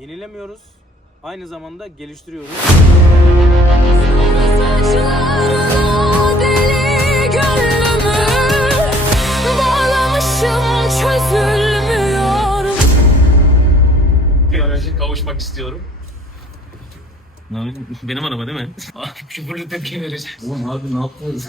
yenilemiyoruz. Aynı zamanda geliştiriyoruz. Deli gönlümü bağlamışım, çözülmüyor. Bir an önce kavuşmak istiyorum. Benim araba değil mi? Küfürlü tepki vereceğiz. Oğlum abi ne yaptınız?